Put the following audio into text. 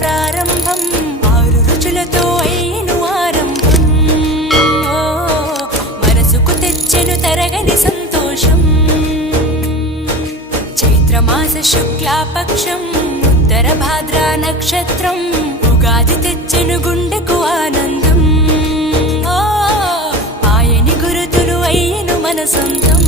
ప్రారంభం 6 రుచులతో అయ్యను ఆరంభం మనసుకు తెచ్చెను తరగని సంతోషం చైత్రమాస శుక్లాపక్షం ఉత్తర భాద్ర నక్షత్రం ఉగాది తెచ్చెను గుండెకు ఆనందం ఆయని గురుతులు అయ్యను మన సొంతం